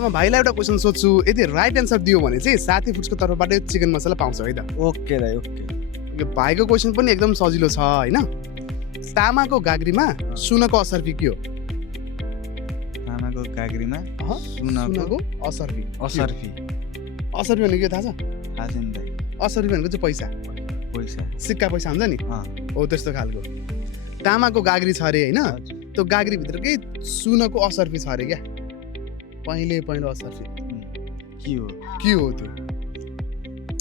म भाइलाई एउटा क्वेसन सोध्छु, यदि राइट एन्सर दियो भने चाहिँ साथी फुड्सको तर्फबाट चिकन मसला पाउँछ है त? ओके दाइ ओके। यो भाइको क्वेसन पनि एकदम सजिलो छ हैन? तामाको गाग्रीमा सुनको असर्फी के हो? तामाको गाग्रीमा सुनको असर्फी। असर्फी असर्फी भनेको के थाहा छ? थाहा छैन दाइ। असर्फी भनेको चाहिँ पैसा, पैसा सिक्का पैसा हुन्छ नि, अँ, हो त्यस्तो खालको। तामाको गाग्री छ अरे हैन? हजुर। त्यो गाग्री भित्रकै सुनको असर्फी छ अरे क्या। पहिलो असर्फी के हो? के हो त्यो?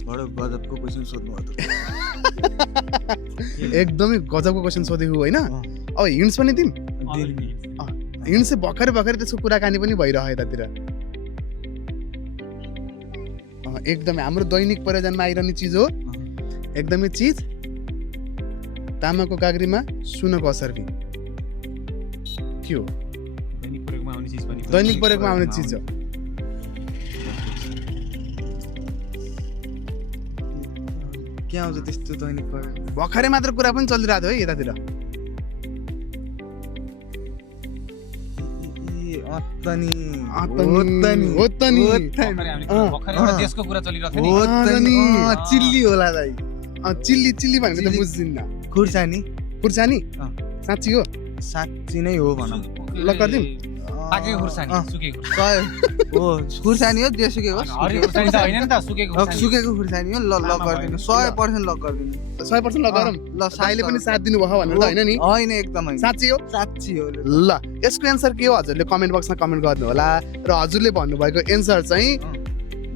बडो गजबको क्वेसन सोध्नु भयो त। एकदमै गजबको क्वेसन सोधेको होइन? अँ। अब हिन्ट्स पनि दिउँ? दिनु। हिन्ट्स चाहिँ भर्खरै त्यसको कुराकानी पनि भइरह्यो यतातिर। एकदमै हाम्रो दैनिक प्रयोजनमा आइरहने चिज हो, एकदमै चिज। तामाको गाग्रीमा सुनको असर्फी के हो? दैनिक प्रयोगमा आउने चिज हो। के आउँछ त्यस्तो दैनिक प्रयोग? भर्खरै मात्र कुरा पनि चलिरहेको थियो है यतातिर। अत्तनी देशको कुरा चलिरहेको हो त नि। चिल्ली होला दाइ। चिल्ली भनेको त बुझ्दिन्न। खुर्सानी खुर्सानी साँच्ची हो? साँच्ची नै हो भनौँ। ल गरिदिउँ? पाकेको खुर्सानी, सुकेको हो खुर्सानी हो, जेसुकै हो। हरियो खुर्सानी त होइन नि त, सुकेको खुर्सानी। सुकेको खुर्सानी हो। ल गरिदिनु 100% ल गरिदिनु। 100% ल गरौँ। ल साइले पनि साथ दिनु भयो भनेर त होइन नि? होइन एकदमै साँच्ची हो? साँच्ची हो। ल यसको एन्सर के हो हजुरले कमेन्ट बक्समा कमेन्ट गर्नु होला। र हजुरले भन्नुभएको एन्सर चाहिँ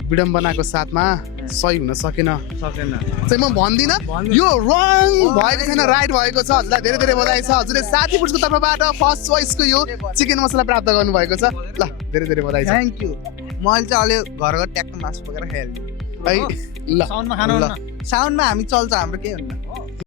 विडम्बनाको साथमा सही हुन सकेन चाहिँ म भन्दिनँ। यो रङ भएको छैन, राइट भएको छ। हजुरलाई धेरै धेरै बधाई छ। हजुरले साथी फुड्सको तर्फबाट फर्स्ट चोइसको यो चिकन मसला प्राप्त गर्नुभएको छ। ल धेरै धेरै बधाई छ। Thank you. मैले चाहिँ अहिले घरको ट्याक्क मासु पकाएर खाइहाल्छु है। ल साउन्डमा खानु ल साउन्डमा हामी चल्छ, हाम्रो केही हुन्न।